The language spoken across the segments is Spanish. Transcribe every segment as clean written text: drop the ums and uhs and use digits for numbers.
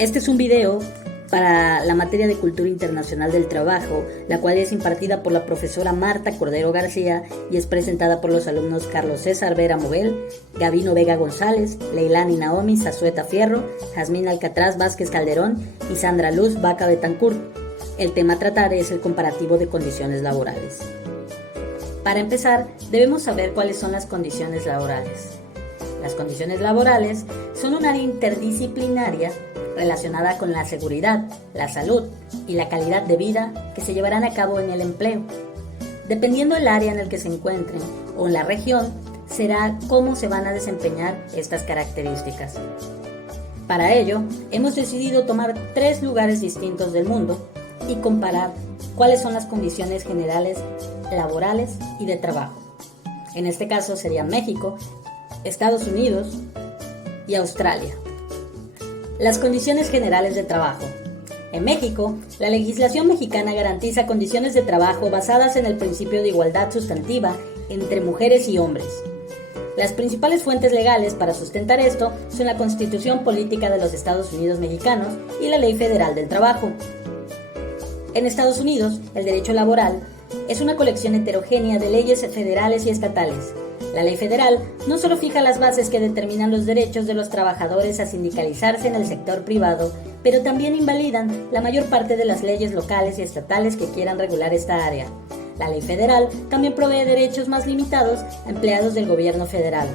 Este es un video para la materia de Cultura Internacional del Trabajo, la cual es impartida por la profesora Marta Cordero García y es presentada por los alumnos Carlos César Vera Moguel, Gabino Vega González, Leilani Naomi Zazueta Fierro, Jazmín Alcatraz Vázquez Calderón y Sandra Luz Vaca Betancourt. El tema a tratar es el comparativo de condiciones laborales. Para empezar, debemos saber cuáles son las condiciones laborales. Las condiciones laborales son un área interdisciplinaria relacionada con la seguridad, la salud y la calidad de vida que se llevarán a cabo en el empleo. Dependiendo del área en el que se encuentren o en la región, será cómo se van a desempeñar estas características. Para ello, hemos decidido tomar 3 lugares distintos del mundo y comparar cuáles son las condiciones generales laborales y de trabajo. En este caso serían México, Estados Unidos y Australia. Las condiciones generales de trabajo. En México, la legislación mexicana garantiza condiciones de trabajo basadas en el principio de igualdad sustantiva entre mujeres y hombres. Las principales fuentes legales para sustentar esto son la Constitución Política de los Estados Unidos Mexicanos y la Ley Federal del Trabajo. En Estados Unidos, el derecho laboral es una colección heterogénea de leyes federales y estatales. La ley federal no solo fija las bases que determinan los derechos de los trabajadores a sindicalizarse en el sector privado, pero también invalidan la mayor parte de las leyes locales y estatales que quieran regular esta área. La ley federal también provee derechos más limitados a empleados del gobierno federal.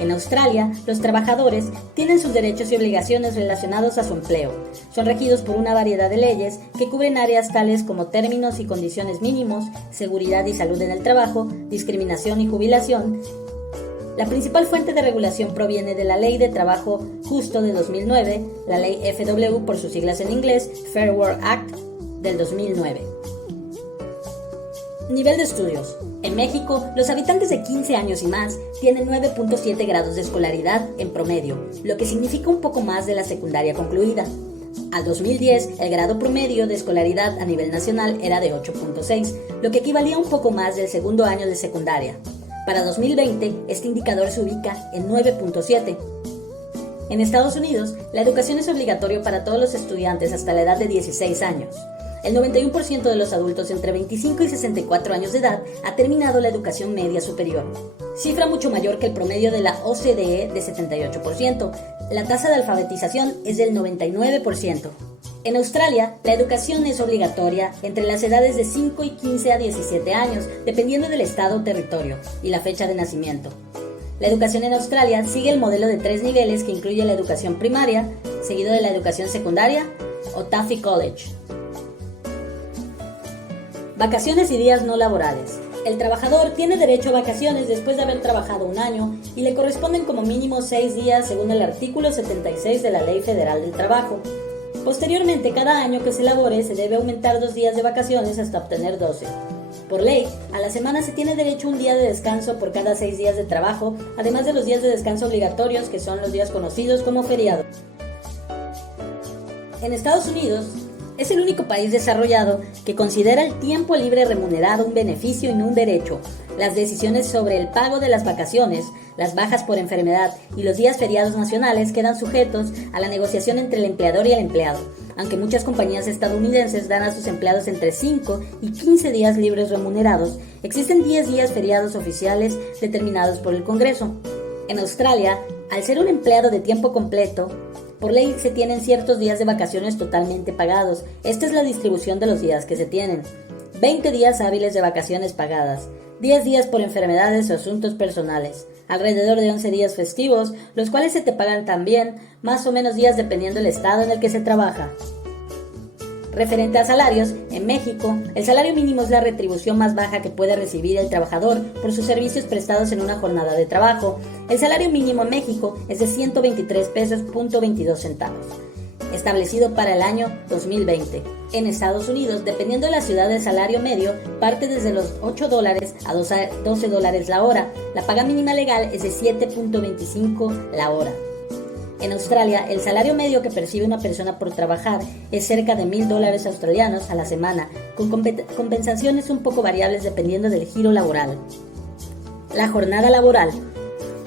En Australia, los trabajadores tienen sus derechos y obligaciones relacionados a su empleo. Son regidos por una variedad de leyes que cubren áreas tales como términos y condiciones mínimos, seguridad y salud en el trabajo, discriminación y jubilación. La principal fuente de regulación proviene de la Ley de Trabajo Justo de 2009, la Ley FW por sus siglas en inglés, Fair Work Act del 2009. Nivel de estudios. En México, los habitantes de 15 años y más tienen 9.7 grados de escolaridad en promedio, lo que significa un poco más de la secundaria concluida. Al 2010, el grado promedio de escolaridad a nivel nacional era de 8.6, lo que equivalía a un poco más del segundo año de secundaria. Para 2020, este indicador se ubica en 9.7. En Estados Unidos, la educación es obligatoria para todos los estudiantes hasta la edad de 16 años. El 91% de los adultos entre 25 y 64 años de edad ha terminado la educación media superior, cifra mucho mayor que el promedio de la OCDE de 78%. La tasa de alfabetización es del 99%. En Australia, la educación es obligatoria entre las edades de 5 y 15 a 17 años, dependiendo del estado o territorio y la fecha de nacimiento. La educación en Australia sigue el modelo de 3 niveles que incluye la educación primaria, seguido de la educación secundaria o Taffy College. Vacaciones y días no laborales. El trabajador tiene derecho a vacaciones después de haber trabajado un año y le corresponden como mínimo 6 días según el artículo 76 de la Ley Federal del Trabajo. Posteriormente, cada año que se labore se debe aumentar 2 días de vacaciones hasta obtener 12. Por ley, a la semana se tiene derecho a un día de descanso por cada 6 días de trabajo, además de los días de descanso obligatorios que son los días conocidos como feriados. En Estados Unidos, es el único país desarrollado que considera el tiempo libre remunerado un beneficio y no un derecho. Las decisiones sobre el pago de las vacaciones, las bajas por enfermedad y los días feriados nacionales quedan sujetos a la negociación entre el empleador y el empleado, aunque muchas compañías estadounidenses dan a sus empleados entre 5 y 15 días libres remunerados. Existen 10 días feriados oficiales determinados por el Congreso. En Australia, al ser un empleado de tiempo completo, por ley se tienen ciertos días de vacaciones totalmente pagados. Esta es la distribución de los días que se tienen. 20 días hábiles de vacaciones pagadas, 10 días por enfermedades o asuntos personales, alrededor de 11 días festivos, los cuales se te pagan también, más o menos días dependiendo del estado en el que se trabaja. Referente a salarios, en México, el salario mínimo es la retribución más baja que puede recibir el trabajador por sus servicios prestados en una jornada de trabajo. El salario mínimo en México es de 123 pesos .22 centavos, establecido para el año 2020. En Estados Unidos, dependiendo de la ciudad, el salario medio parte desde los $8 a $12 la hora. La paga mínima legal es de 7.25 la hora. En Australia, el salario medio que percibe una persona por trabajar es cerca de $1,000 australianos a la semana, con compensaciones un poco variables dependiendo del giro laboral. La jornada laboral.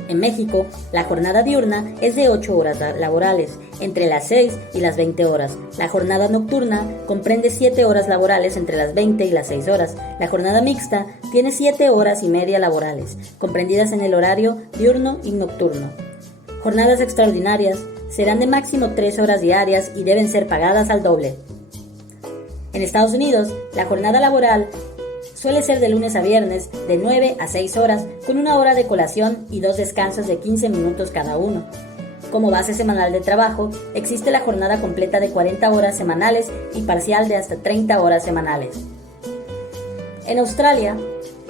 En México, la jornada diurna es de 8 horas laborales, entre las 6 y las 20 horas. La jornada nocturna comprende 7 horas laborales entre las 20 y las 6 horas. La jornada mixta tiene 7 horas y media laborales, comprendidas en el horario diurno y nocturno. Jornadas extraordinarias serán de máximo 3 horas diarias y deben ser pagadas al doble. En Estados Unidos, la jornada laboral suele ser de lunes a viernes de 9 a 6 horas, con 1 hora de colación y 2 descansos de 15 minutos cada uno. Como base semanal de trabajo, existe la jornada completa de 40 horas semanales y parcial de hasta 30 horas semanales. En Australia,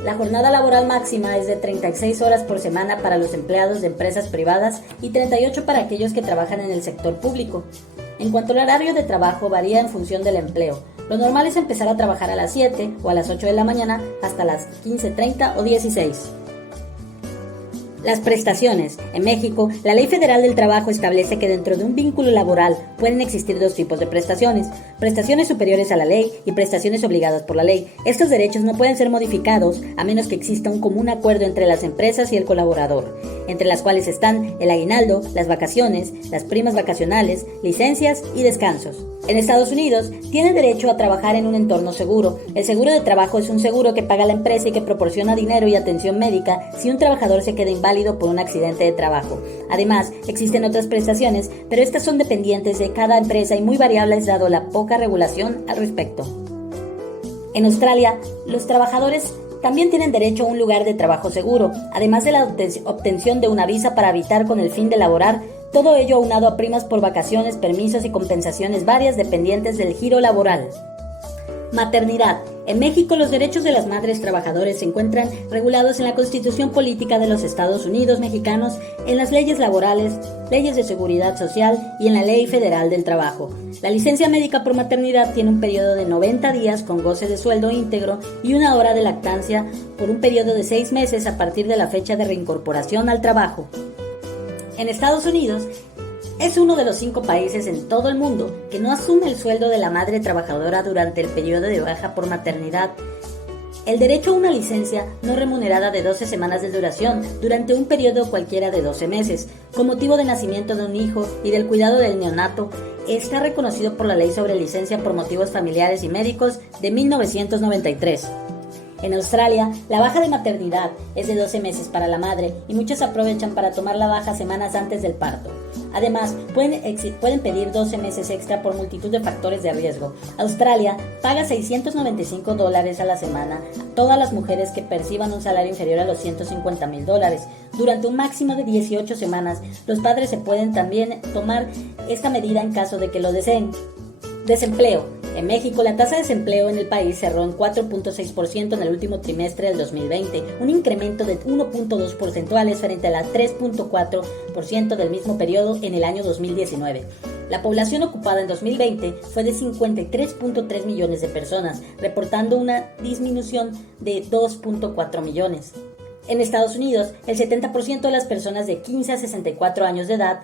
la jornada laboral máxima es de 36 horas por semana para los empleados de empresas privadas y 38 para aquellos que trabajan en el sector público. En cuanto al horario de trabajo, varía en función del empleo. Lo normal es empezar a trabajar a las 7 o a las 8 de la mañana hasta las 15:30 o 16. Las prestaciones. En México, la Ley Federal del Trabajo establece que dentro de un vínculo laboral pueden existir 2 tipos de prestaciones: prestaciones superiores a la ley y prestaciones obligadas por la ley. Estos derechos no pueden ser modificados a menos que exista un común acuerdo entre las empresas y el colaborador, entre las cuales están el aguinaldo, las vacaciones, las primas vacacionales, licencias y descansos. En Estados Unidos, tienen derecho a trabajar en un entorno seguro. El seguro de trabajo es un seguro que paga la empresa y que proporciona dinero y atención médica si un trabajador se queda inválido por un accidente de trabajo. Además, existen otras prestaciones, pero estas son dependientes de cada empresa y muy variables dado la poca regulación al respecto. En Australia, los trabajadores también tienen derecho a un lugar de trabajo seguro, además de la obtención de una visa para habitar con el fin de laborar, todo ello aunado a primas por vacaciones, permisos y compensaciones varias dependientes del giro laboral. Maternidad. En México, los derechos de las madres trabajadoras se encuentran regulados en la Constitución Política de los Estados Unidos mexicanos, en las leyes laborales, leyes de seguridad social y en la Ley Federal del Trabajo. La licencia médica por maternidad tiene un periodo de 90 días con goce de sueldo íntegro y 1 hora de lactancia por un periodo de 6 meses a partir de la fecha de reincorporación al trabajo. En Estados Unidos, es uno de los 5 países en todo el mundo que no asume el sueldo de la madre trabajadora durante el periodo de baja por maternidad. El derecho a una licencia no remunerada de 12 semanas de duración durante un periodo cualquiera de 12 meses, con motivo de nacimiento de un hijo y del cuidado del neonato, está reconocido por la Ley sobre Licencia por Motivos Familiares y Médicos de 1993. En Australia, la baja de maternidad es de 12 meses para la madre y muchos aprovechan para tomar la baja semanas antes del parto. Además, pueden pedir 12 meses extra por multitud de factores de riesgo. Australia paga $695 a la semana a todas las mujeres que perciban un salario inferior a los $150,000. Durante un máximo de 18 semanas, los padres se pueden también tomar esta medida en caso de que lo deseen. Desempleo. En México, la tasa de desempleo en el país cerró en 4.6% en el último trimestre del 2020, un incremento de 1.2 porcentuales frente a la 3.4% del mismo periodo en el año 2019. La población ocupada en 2020 fue de 53.3 millones de personas, reportando una disminución de 2.4 millones. En Estados Unidos, el 70% de las personas de 15 a 64 años de edad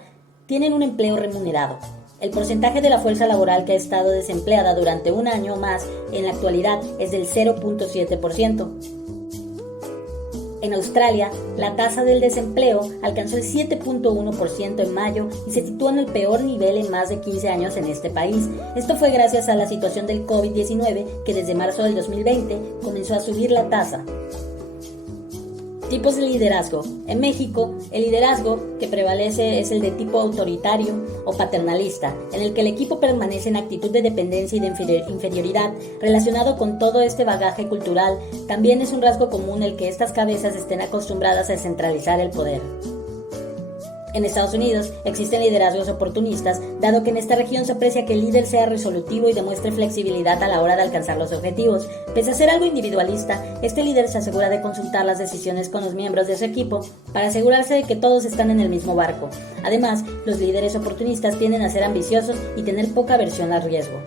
tienen un empleo remunerado. El porcentaje de la fuerza laboral que ha estado desempleada durante un año o más en la actualidad es del 0.7%. En Australia, la tasa del desempleo alcanzó el 7.1% en mayo y se sitúa en el peor nivel en más de 15 años en este país. Esto fue gracias a la situación del COVID-19 que desde marzo del 2020 comenzó a subir la tasa. Tipos de liderazgo. En México, el liderazgo que prevalece es el de tipo autoritario o paternalista, en el que el equipo permanece en actitud de dependencia y de inferioridad. Relacionado con todo este bagaje cultural, también es un rasgo común el que estas cabezas estén acostumbradas a centralizar el poder. En Estados Unidos existen liderazgos oportunistas, dado que en esta región se aprecia que el líder sea resolutivo y demuestre flexibilidad a la hora de alcanzar los objetivos. Pese a ser algo individualista, este líder se asegura de consultar las decisiones con los miembros de su equipo para asegurarse de que todos están en el mismo barco. Además, los líderes oportunistas tienden a ser ambiciosos y tener poca aversión al riesgo.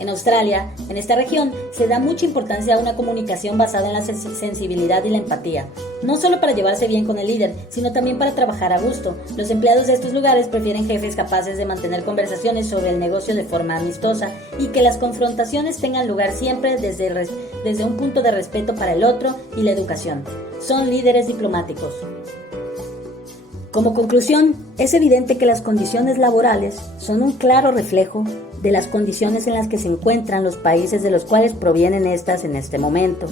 En Australia, en esta región, se da mucha importancia a una comunicación basada en la sensibilidad y la empatía, no solo para llevarse bien con el líder, sino también para trabajar a gusto. Los empleados de estos lugares prefieren jefes capaces de mantener conversaciones sobre el negocio de forma amistosa y que las confrontaciones tengan lugar siempre desde un punto de respeto para el otro y la educación. Son líderes diplomáticos. Como conclusión, es evidente que las condiciones laborales son un claro reflejo de las condiciones en las que se encuentran los países de los cuales provienen estas en este momento.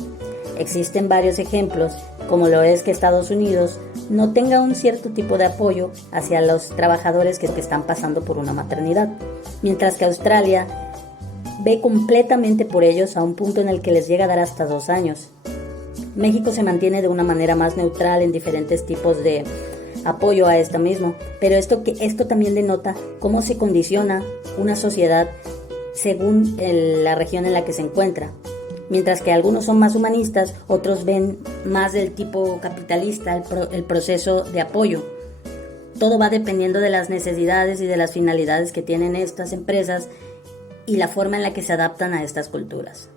Existen varios ejemplos, como lo es que Estados Unidos no tenga un cierto tipo de apoyo hacia los trabajadores que están pasando por una maternidad, mientras que Australia ve completamente por ellos a un punto en el que les llega a dar hasta 2 años. México se mantiene de una manera más neutral en diferentes tipos de apoyo a esto mismo, pero esto también denota cómo se condiciona una sociedad según la región en la que se encuentra. Mientras que algunos son más humanistas, otros ven más del tipo capitalista el proceso de apoyo. Todo va dependiendo de las necesidades y de las finalidades que tienen estas empresas y la forma en la que se adaptan a estas culturas.